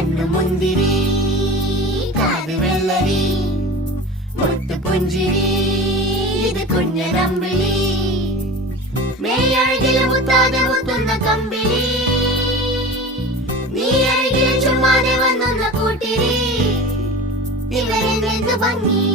കണ്ണു മുന്തിരി കാത് വെള്ളരി മുത്തു പുഞ്ചിരി ഇത് കുഞ്ഞനമ്പിളി മേയഴകില് മുത്താതെ മുത്തുന്ന കമ്പിളി നീ അഴകില് ചുമ്മാതെ വന്നൊന്ന കൂട്ടിരി ഇവരെന്ത് ഭംഗി